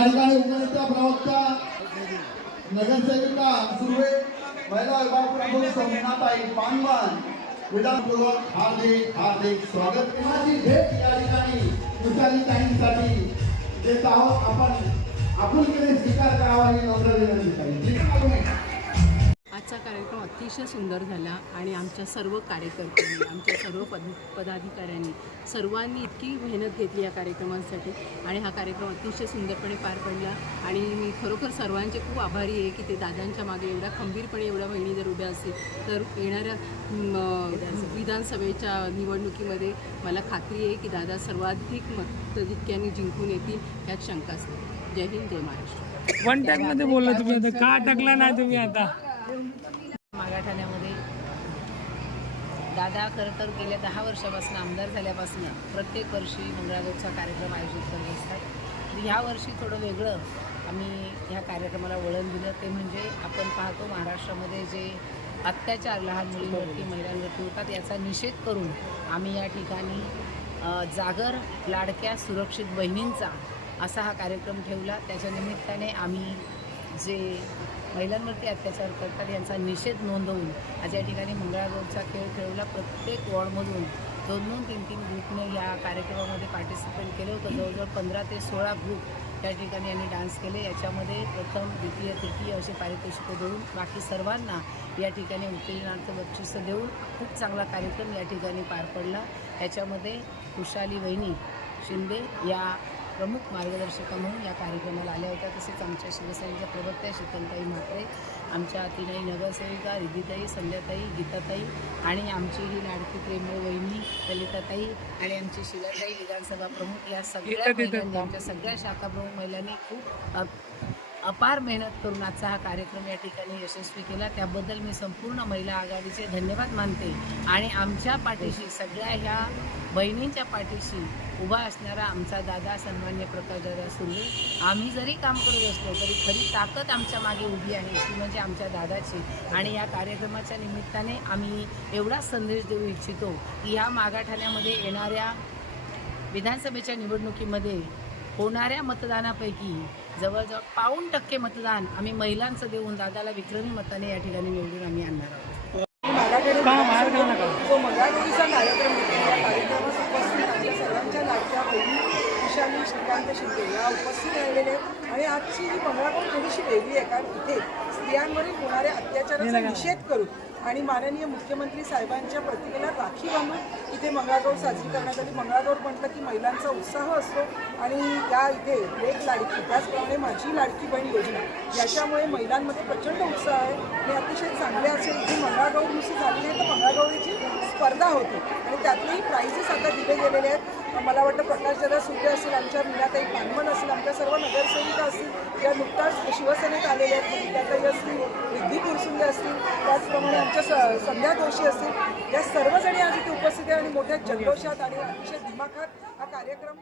या ठिकाणी उपनेत्या प्रवक्ता नगरसेविका सुर्वे महिला विभाग प्रमुख पानवान. विधानपूर्वक हार्दिक हार्दिक स्वागत. कोणाची भेट या ठिकाणी विचारली ताईंसाठी देत आहोत. आपण आपुलकीने स्वीकार करावा ही नोंदवली पाहिजे अतिशय सुंदर झाला आणि आमच्या सर्व कार्यकर्त्यांनी आमच्या सर्व पद पदाधिकाऱ्यांनी सर्वांनी इतकी मेहनत घेतली या कार्यक्रमांसाठी आणि हा कार्यक्रम अतिशय सुंदरपणे पार पडला. आणि मी खरोखर सर्वांचे खूप आभारी आहे की ते दादांच्या मागे एवढ्या खंबीरपणे एवढ्या बहिणी जर उभ्या असतील तर येणाऱ्या विधानसभेच्या निवडणुकीमध्ये मला खात्री आहे की दादा सर्वाधिक मताधिक्याने जिंकून येतील यात शंकाच नाही. जय हिंद जय महाराष्ट्र. वन टॅगमध्ये बोलला तुम्ही आता. का टाकला नाही तुम्ही आता? मागाठाण्यामध्ये दादा खरं तर गेल्या दहा वर्षापासून आमदार झाल्यापासून प्रत्येक वर्षी मंगळागौरचा कार्यक्रम आयोजित करत असतात. तर ह्या वर्षी थोडं वेगळं आम्ही ह्या कार्यक्रमाला वळण दिलं. ते म्हणजे आपण पाहतो महाराष्ट्रामध्ये जे अत्याचार लहान मुलींवरती महिलांवरती होतात याचा निषेध करून आम्ही या ठिकाणी जागर लाडक्या सुरक्षित बहिणींचा असा हा कार्यक्रम ठेवला. त्याच्या निमित्ताने आम्ही जे महिलांवरती अत्याचार करतात यांचा निषेध नोंदवून आज या ठिकाणी मंगळागौरचा खेळ खेळवला. प्रत्येक वॉर्डमधून दोन दोन तीन तीन ग्रुपने या कार्यक्रमामध्ये पार्टिसिपेट केलं होतं. जवळजवळ पंधरा ते सोळा ग्रुप या ठिकाणी यांनी डान्स केले. याच्यामध्ये प्रथम द्वितीय तृतीय असे पारितोषिकं देऊन बाकी सर्वांना या ठिकाणी उत्तेजनार्थ बक्षिसं देऊन खूप चांगला कार्यक्रम या ठिकाणी पार पडला. याच्यामध्ये खुशाली वहिनी शिंदे या प्रमुख मार्गदर्शिका म्हणून या कार्यक्रमाला आल्या होत्या तसेच आमच्या शिवसेनेच्या प्रवक्त्या शीतलताई म्हात्रे आमच्या तीनही नगरसेविका रिद्धीताई संध्याताई गीताताई आणि आमची ही लाडकी प्रेमळ वहिनी ललिताताई आणि आमची शिलाताई विधानसभा प्रमुख या सगळ्या. महिलांनी आमच्या सगळ्या शाखा प्रमुख महिलांनी खूप अपार मेहनत करून आजचा हा कार्यक्रम या ठिकाणी यशस्वी केला. त्याबद्दल मी संपूर्ण महिला आघाडीचे धन्यवाद मानते. आणि आमच्या पाठीशी सगळ्या ह्या बहिणींच्या पाठीशी उभा असणारा आमचा दादा सन्मान्य प्रकाश दादा सुर्वे आम्ही जरी काम करत असलो तरी खरी ताकद आमच्या मागे उभी आहे ती म्हणजे आमच्या दादाची. आणि या कार्यक्रमाच्या निमित्ताने आम्ही एवढाच संदेश देऊ इच्छितो की ह्या मागाठाण्यामध्ये येणाऱ्या विधानसभेच्या निवडणुकीमध्ये होणाऱ्या मतदानापैकी जवळजवळ पाऊण टक्के मतदान आम्ही महिलांचं देऊन दादाला विक्रमी मताने या ठिकाणी निवडून आम्ही आणणार आहोत. का कार्यक्रम होता कार्यक्रमात उपस्थित आमच्या सर्वांच्या लाडक्या बहिणी विशाली श्रीकांत शिंदे या उपस्थित राहिलेले आहेत आणि आजची ही मंगळागौर थोडीशी वेगळी आहे कारण इथे स्त्रियांवरील होणाऱ्या अत्याचाराचा निषेध करून आणि माननीय मुख्यमंत्री साहेबांच्या प्रतिमेला राखी बांधून इथे मंगळागौर साजरी करण्यात आली. मंगळागौर म्हटलं की महिलांचा उत्साह असतो आणि या इथे लेख लाडकी त्याचप्रमाणे माझी लाडकी बहीण योजना याच्यामुळे महिलांमध्ये प्रचंड उत्साह आहे. आणि अतिशय चांगले असेल इथे मंगळागौर नुसती झाली आहे. तर स्पर्धा होती. आणि त्यातली प्राइजेस आता दिले गेलेले आहेत. मला वाटतं प्रकाशदादा सुटे असतील आमच्या मीनाताई पानमन असतील आमच्या सर्व नगरसेविका असतील या नुकताच शिवसेनेत आलेल्या आहेत. विद्याताई असतील रिद्धी कुरसुंगे असतील त्याचप्रमाणे आमच्या स संध्या दोषी असतील. या सर्वजणी आज इथे उपस्थित आहे आणि मोठ्या जल्लोषात आणि अतिशय दिमाखात हा कार्यक्रम